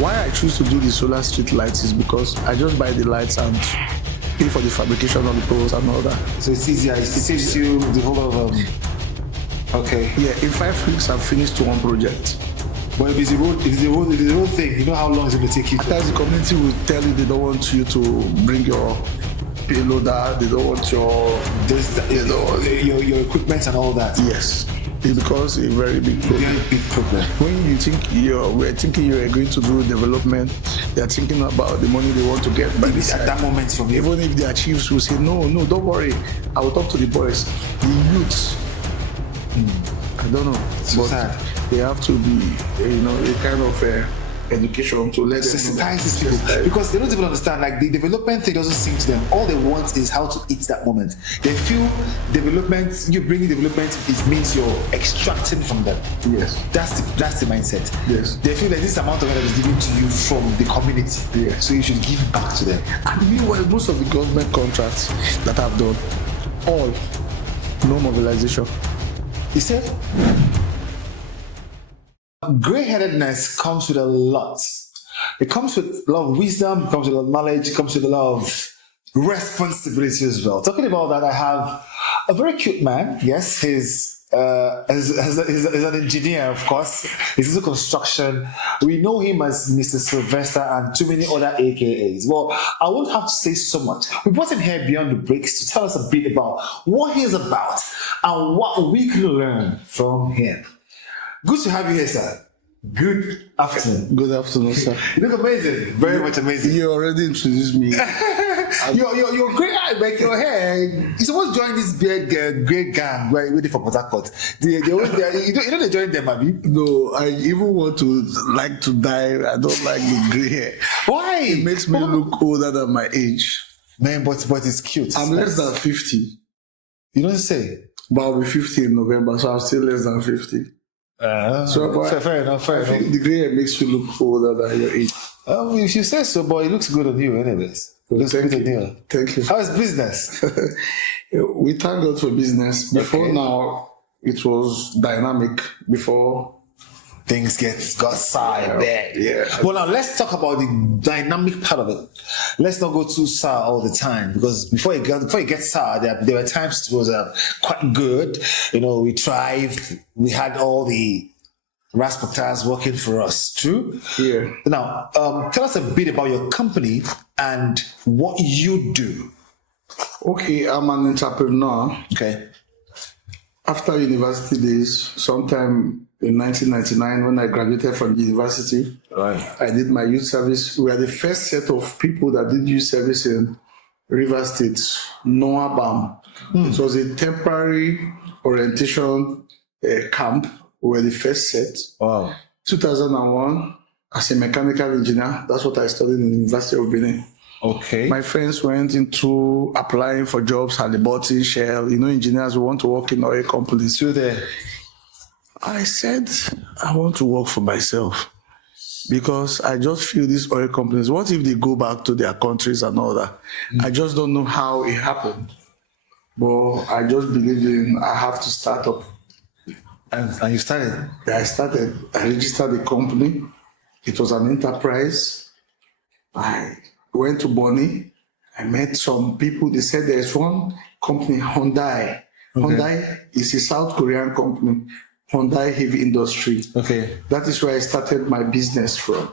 why I choose to do the solar street lights is because I just buy the lights and pay for the fabrication of the poles and all that. So it's easier. It saves you the whole of okay. Yeah, in 5 weeks I've finished one project. But if it's a road thing, you know how long it's going to take you? At times the community will tell you they don't want you to bring your payloader, they don't want your equipment and all that. Yes. It becomes a very big problem. Very big problem. When you think we're thinking you're going to do development, they're thinking about the money they want to get. But at that moment from you. Even if their chiefs will say, no, don't worry, I will talk to the boys. The youths, I don't know. So sad. They have to be, a kind of education to let them sensitize these people, because they don't even understand. Like, the development thing doesn't seem to them. All they want is how to eat that moment. They feel development, you bringing development, it means you're extracting from them. Yes. That's the mindset. Yes. They feel that this amount of money is given to you from the community. Yes. So you should give back to them. And meanwhile, most of the government contracts that I've done, all no mobilization. You said? Grey-headedness comes with a lot. It comes with a lot of wisdom, it comes with a lot of knowledge, it comes with a lot of responsibility as well. Talking about that, I have a very cute man. Yes, he's an engineer, of course. He's into construction. We know him as Mr. Sylvester and too many other AKAs. Well, I won't have to say so much. We brought him here beyond the breaks to tell us a bit about what he's about and what we can learn from him. Good to have you here, sir. Good afternoon. Good afternoon, sir. You look amazing. Very much amazing. You already introduced me. Your great eye, like your hair. You supposed to join this big great gang waiting for Port Harcourt. You know they join them, Abi? No, I even want to dye. I don't like the grey hair. Why? It makes me look older than my age. Man, but it's cute. I'm less than 50. You don't say? But I'll be 50 in November, so I'm still less than 50. So fair enough. The grey hair makes you look older than your age. If you say so, but it looks good on you anyways. It looks good on you. Thank you. How is business? We thank God for business. Before now, it was dynamic. Before things got sour. Yeah. Well, now let's talk about the dynamic part of it. Let's not go too sour all the time, because before it gets sour, there were times it was quite good. We thrived. We had all the Rasputas working for us. True? Yeah. Now, tell us a bit about your company and what you do. Okay, I'm an entrepreneur. Okay. After university days, sometime in 1999, when I graduated from the university, right, I did my youth service. We are the first set of people that did youth service in River State, Noah Bam. It was a temporary orientation camp. We were the first set. Wow. 2001, as a mechanical engineer, that's what I studied in the University of Benin. Okay. My friends went into applying for jobs at the Baltic Shell. Engineers who want to work in oil companies. Still there. I said, I want to work for myself, because I just feel these oil companies, what if they go back to their countries and all that? I just don't know how it happened. But I just believed I have to start up. And you started? I started. I registered the company. It was an enterprise. I went to Bonny. I met some people. They said there's one company, Hyundai. Okay. Hyundai is a South Korean company. Hyundai Heavy Industry. Okay. That is where I started my business from.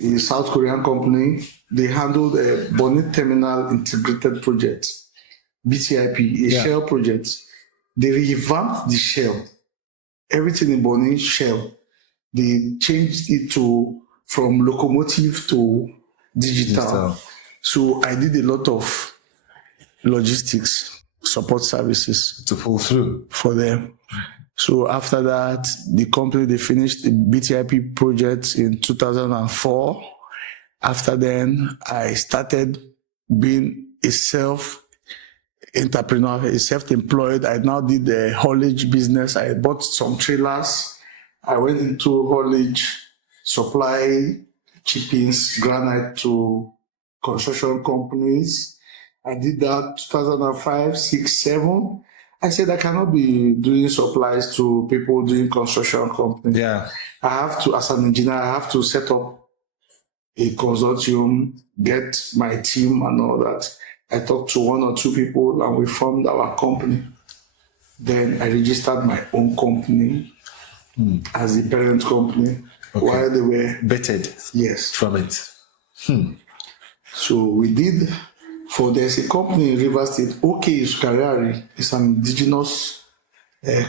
A South Korean company. They handled a Bonny Terminal Integrated Project, BTIP, a shell project. They revamped the shell. Everything in Bonny, shell. They changed it from locomotive to digital. So I did a lot of logistics, support services to pull through for them. So after that, the company, they finished the BTIP project in 2004. After then, I started being a self-entrepreneur, a self-employed. I now did the haulage business. I bought some trailers. I went into haulage, supply chippings, granite to construction companies. I did that 2005, 6, 7. I said I cannot be doing supplies to people doing construction companies. Yeah. I have to, as an engineer, I have to set up a consortium, get my team and all that. I talked to one or two people and we formed our company. Then I registered my own company as the parent company while they were Bettered yes. from it. So we did, there's a company in River State, OK Sukariari, is an indigenous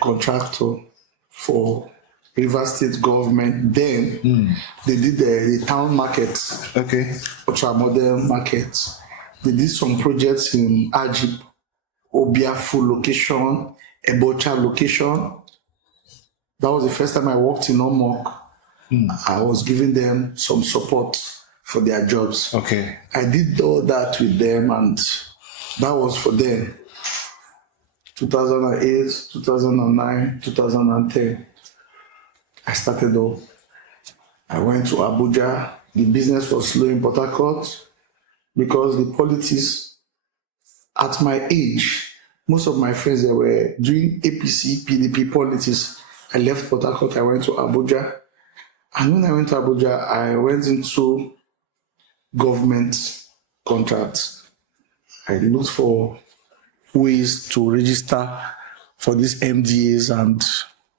contractor for River State government. Then they did the town market, ultra modern market. They did some projects in Ajib, Obiafu location, Ebocha location. That was the first time I worked in Omok. I was giving them some support for their jobs. I did all that with them, and that was for them. 2008, 2009, 2010. I started off. I went to Abuja. The business was slow in Port Harcourt because the politics, at my age, most of my friends they were doing APC, PDP politics. I left Port Harcourt, I went to Abuja. And when I went to Abuja, I went into government contracts. I looked for ways to register for these MDAs and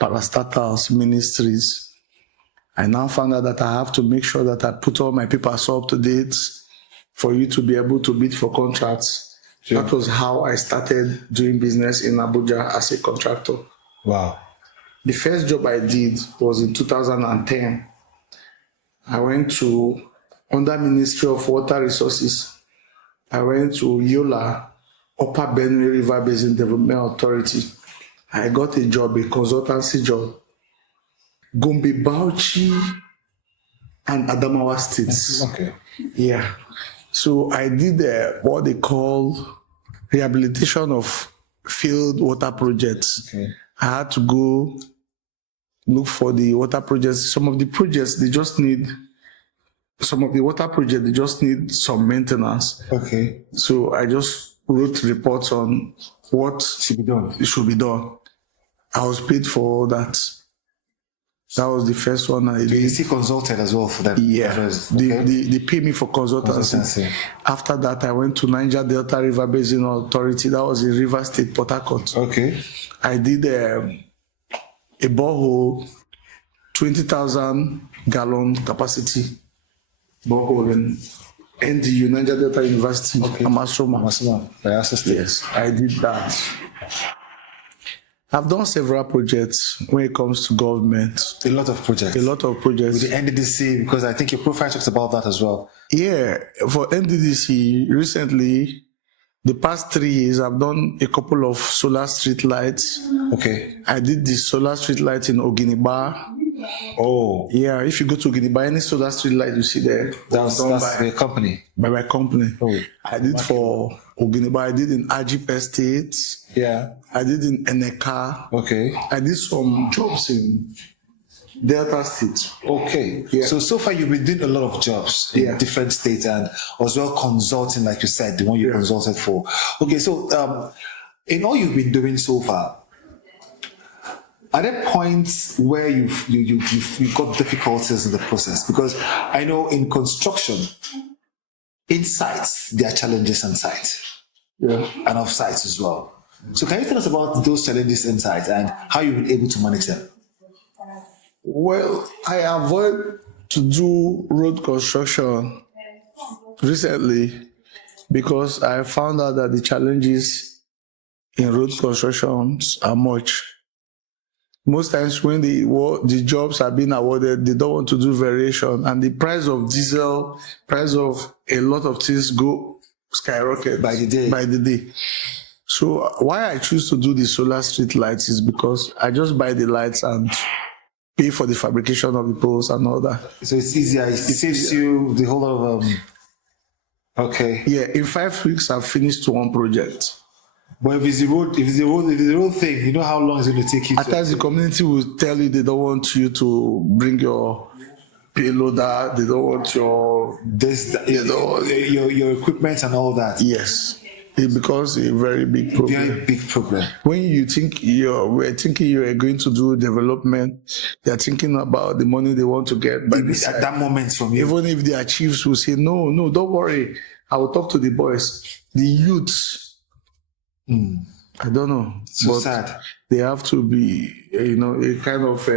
parastatals, ministries. I now found out that I have to make sure that I put all my papers up to date for you to be able to bid for contracts. Sure. That was how I started doing business in Abuja as a contractor. Wow. The first job I did was in 2010. I went to, under Ministry of Water Resources, I went to Yola, Upper Benue River Basin Development Authority. I got a job, a consultancy job. Gombe, Bauchi, and Adamawa states. Yeah. So I did what they call rehabilitation of field water projects. I had to go look for the water projects. Some of the projects, some of the water projects, they just need some maintenance. So I just wrote reports on what should be done. I was paid for that. That was the first one I did. You still consulted as well for them? Yeah. They pay me for consultancy. After that, I went to Niger Delta River Basin Authority. That was in River State, Port Harcourt. I did a borehole, 20,000 gallon capacity borehole in NDU, Niger Delta University, Amasroma. Yes, I did that. I've done several projects when it comes to government. A lot of projects. With the NDDC, because I think your profile talks about that as well. Yeah, for NDDC, recently, the past 3 years, I've done a couple of solar street lights. I did the solar street light in Oginiba. Yeah, if you go to Oginiba, any solar street light you see there, that's by your company. By my company. I did for Oginiba, I did in Ajip Estate. I did in Eneka. I did some jobs in Delta State. So far you've been doing a lot of jobs in different states and as well consulting, like you said, the one you consulted for. So in all you've been doing so far, are there points where you've got difficulties in the process? Because I know in construction, in sites, there are challenges on site. And off sites as well. So can you tell us about those challenges in sites and how you've been able to manage them? Well, I avoid to do road construction recently because I found out that the challenges in road constructions are much. Most times when the jobs are being awarded, they don't want to do variation, and the price of diesel, price of a lot of things go skyrocket by the day. So why I choose to do the solar street lights is because I just buy the lights and pay for the fabrication of the poles and all that. So it's easier. It saves you the whole lot of Yeah, in 5 weeks I've finished one project. But if it's the road thing, you know how long it's going to take you. At times the community will tell you they don't want you to bring your payloader, they don't want your equipment and all that. Yes. it becomes a very big problem. Very big problem. When you think we're thinking you are going to do development, they're thinking about the money they want to get. But At that moment from you. even if their chiefs will say, no, don't worry, I will talk to the boys. The youths, I don't know. So but sad. They have to be, a kind of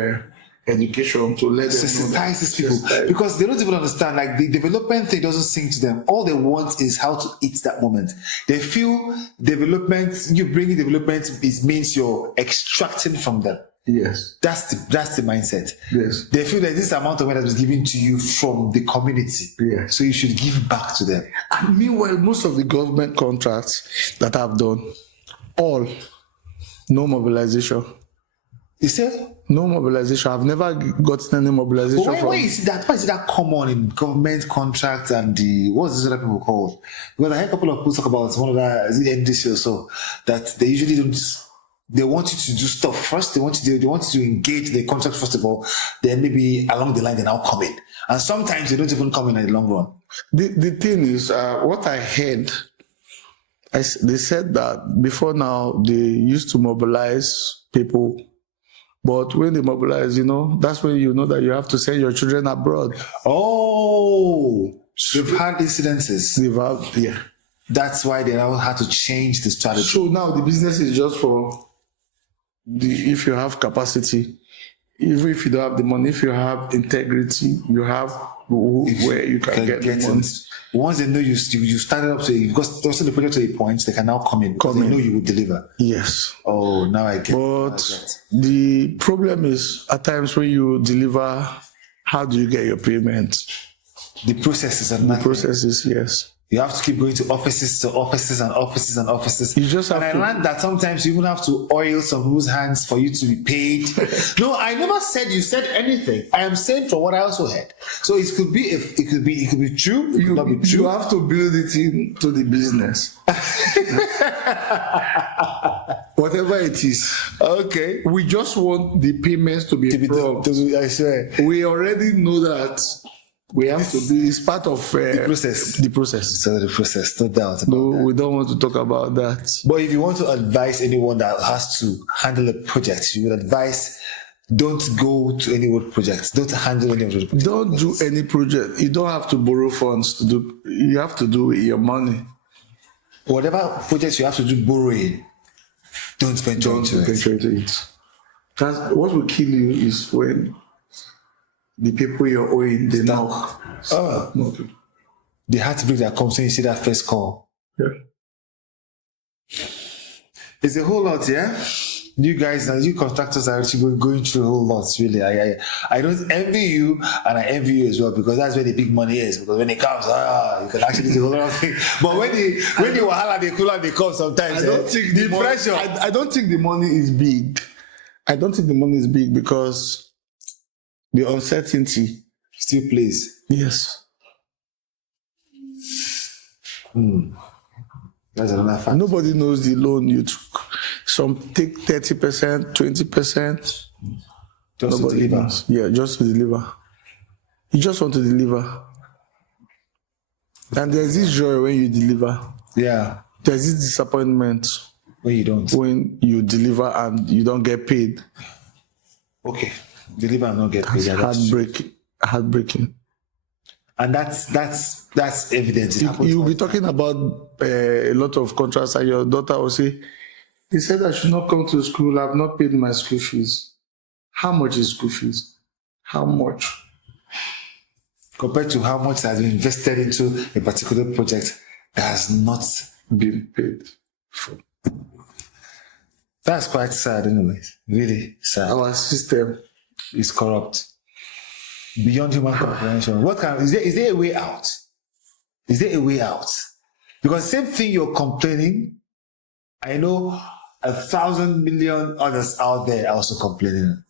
education to let them know that. Sensitize these people because they don't even understand. Like the development thing doesn't sink to them. All they want is how to eat that moment. They feel development. You bringing development means you're extracting from them. Yes, that's the mindset. Yes, they feel that this amount of money that was given to you from the community. Yeah, so you should give back to them. And meanwhile, most of the government contracts that I've done, all no mobilization. You said no mobilization. I've never gotten any mobilization. But why is that? Why is that common in government contracts and the what's this other people called? Because I heard a couple of people talk about one of that NDC or so that they usually don't. They want you to do stuff first. They want you to engage the contract first of all. Then maybe along the line they now come in, and sometimes they don't even come in the long run. The thing is, what I heard. They said that before now they used to mobilize people. But when they mobilize, that's when you know that you have to send your children abroad. Oh, they've had incidences. Yeah. That's why they now had to change the strategy. So now the business is just for if you have capacity, even if you don't have the money, if you have integrity, you have where you can get the money. Once they know you started up, so you've got the project to a point, they can now come in. They know you will deliver. Yes. Oh, now I get. But the problem is at times when you deliver, how do you get your payment? The processes and the processes, yes. You have to keep going to offices and offices and offices. You just have I learned that sometimes you even have to oil some people's hands for you to be paid. No, I never said you said anything. I am saying from what I also heard. So it could be true. It could not be true. You have to build it into the business. Whatever it is. Okay. We just want the payments to be prompt. I swear. We already know that. We have to do. It's part of the process. The process. So the process, no doubt about no, that. We don't want to talk about that. But if you want to advise anyone that has to handle a project, you would advise don't go to any road projects. Don't handle any of those projects. Don't do any project. You don't have to borrow funds to do. You have to do with your money. Whatever projects you have to do borrowing, don't venture into it. That's what will kill you is when the people you're owing, they knock. Okay. They had to break their comms when you see that first call. Yeah. It's a whole lot, yeah? You guys, you contractors are actually going through a whole lot, really. I don't envy you, and I envy you as well, because that's where the big money is. Because when it comes, you can actually do a lot of things. But when you wahala, they cool and they come sometimes. I don't think the pressure. I don't think the money is big. I don't think the money is big because the uncertainty still plays. Yes. That's another fact. Nobody knows the loan you took. Some take 30%, 20%. Just to deliver. Knows. Yeah, just to deliver. You just want to deliver. And there's this joy when you deliver. Yeah. There's this disappointment when you don't. When you deliver and you don't get paid. Okay. Deliver and not get paid. Heartbreaking. And that's evidence. You'll be talking about a lot of contracts, and your daughter will say, "They said I should not come to school. I've not paid my school fees." How much is school fees? How much? Compared to how much has been invested into a particular project that has not been paid for. That's quite sad, anyways. Really sad. Our system is corrupt. Beyond human comprehension. Is there a way out? Is there a way out? Because same thing you're complaining, I know 1,000 million others out there are also complaining.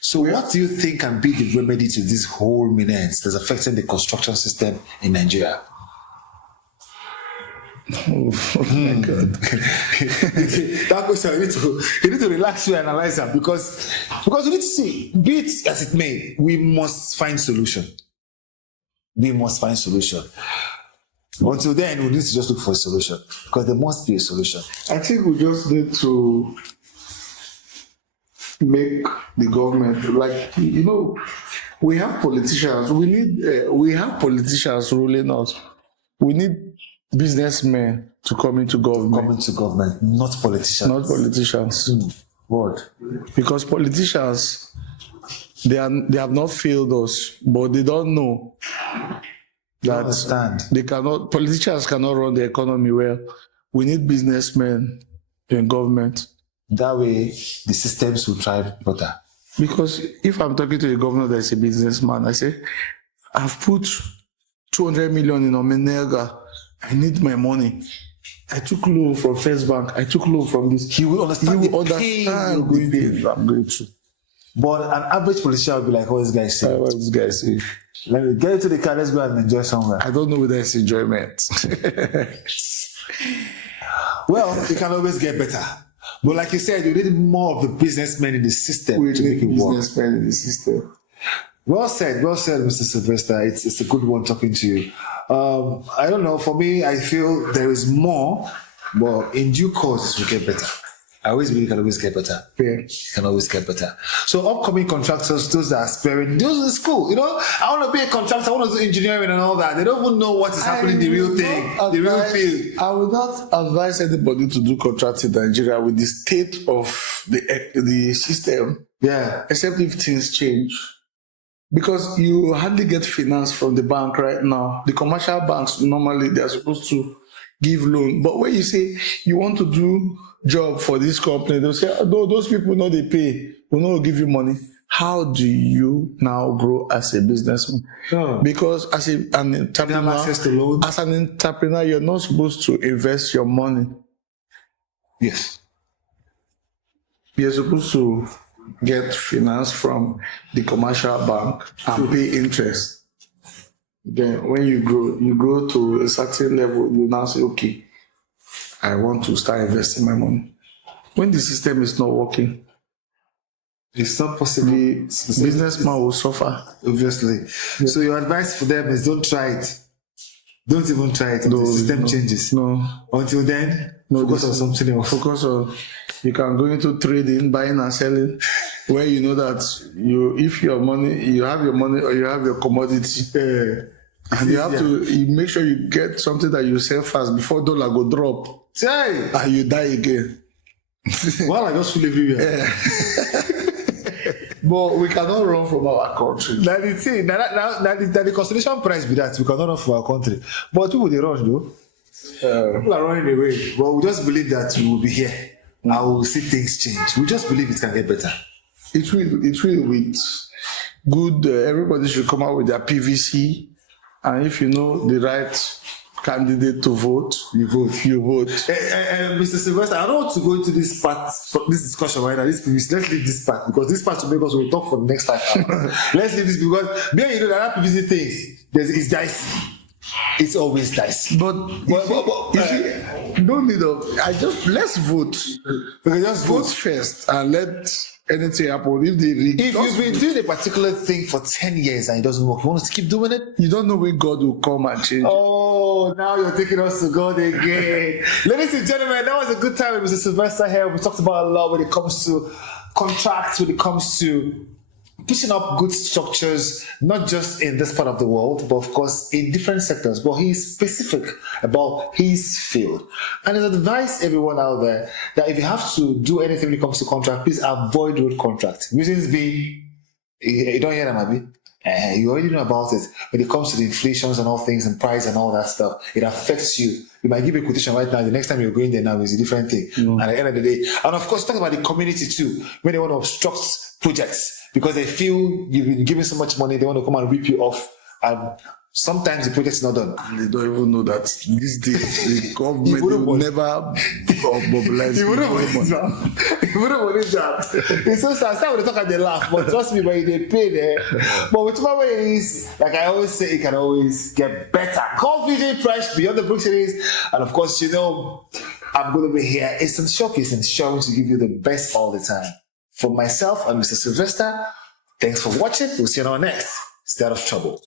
So what do you think can be the remedy to this whole menace that's affecting the construction system in Nigeria? Oh my God. That question, you need to relax and analyze that because we need to see, be it as it may, we must find solution. We must find solution. Until then, we need to just look for a solution because there must be a solution. I think we just need to make the government, like, we have politicians. We have politicians ruling us. We need businessmen to come into government. Come into government, not politicians. Not politicians. What? Because politicians, they have not failed us, but they don't know that politicians cannot run the economy well. We need businessmen in government. That way, the systems will thrive better. Because if I'm talking to a governor that is a businessman, I say, I've put 200 million in Omenega. I need my money. I took loan from First Bank. I took loan from this. He will understand I'm going to. But an average politician will be like, what this guy say? What this guy say? Let me get into the car. Let's go and enjoy somewhere. I don't know whether it's enjoyment. Well, it can always get better. But like you said, you need more of the businessmen in the system to make it work. Businessmen in the system. Well said, Mr. Sylvester. It's a good one talking to you. I don't know. For me, I feel there is more, but in due course, it will get better. I always believe it can always get better. Yeah. It can always get better. So upcoming contractors, those that are aspiring, those in the school, I want to be a contractor, I want to do engineering and all that. They don't even know what is happening, the real thing, the real field. I would not advise anybody to do contracting in Nigeria with the state of the system. Yeah. Except if things change. Because you hardly get finance from the bank right now. The commercial banks, normally, they are supposed to give loan. But when you say you want to do job for this company, they'll say, oh, those people know they pay. We know give you money. How do you now grow as a businessman? Oh. Because as an entrepreneur, access to loan. as an entrepreneur, you're not supposed to invest your money. Yes. You're supposed to get finance from the commercial bank and pay interest. Then when you grow to a certain level, you now say, okay, I want to start investing my money. When the system is not working, it's not possible. The businessman will suffer. Obviously. Yeah. So your advice for them is don't try it. Don't even try it until the system changes. No. Until then, focus on something else. Focus on, you can go into trading, buying and selling, where you know that if your money, you have your money or you have your commodity. And you have to make sure you get something that you sell fast before dollar go drop. Hey. And you die again. Well, I just feel everywhere. Yeah. But we cannot run from our country. Now the thing, now the consolation price be that we cannot run from our country. But people they rush though. People are running away. But we just believe that we will be here. And we will see things change. We just believe it can get better. It will with good. Everybody should come out with their PVC. And if you know the right candidate to vote, you vote. Mr. Sylvester, I don't want to go into this part, this discussion right now. Let's leave this part because this part will make us will talk for the next 5 hours. Let's leave this because me and you know that PVC thing it's dicey. It's always dicey. But no need of. Let's vote. Okay, just vote first and let anything happen. If you've been doing a particular thing for 10 years and it doesn't work, you want us to keep doing it? You don't know when God will come and change it. Oh, now you're taking us to God again. Ladies and gentlemen, that was a good time with Mr. Sylvester here. We talked about a lot when it comes to contracts, when it comes to pushing up good structures, not just in this part of the world, but of course in different sectors. But he's specific about his field. And his advice, everyone out there, that if you have to do anything when it comes to contract, please avoid road contract. Reasons being, you don't hear them, Abi? You already know about it. When it comes to the inflations and all things and price and all that stuff, it affects you. You might give a quotation right now. The next time you're going there now is a different thing. And at the end of the day, and of course, talk about the community too. When they want to obstruct projects because they feel you've been giving so much money, they want to come and rip you off. And sometimes the project's not done. And they don't even know that these days the government will never mobilize. He wouldn't believe that. It's so sad. Some of the talk and they laugh, but trust me, when they pay there. But whichever way it is, like I always say, it can always get better. Call VJ Price Beyond the Book series, and of course, I'm going to be here. It's showcase and showing to give you the best all the time. For myself and Mr. Sylvester, thanks for watching. We'll see you on our next Stay Out of Trouble.